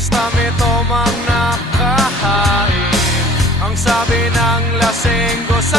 Basta't ito mang nakahain Ang sabi ng lasenggo sa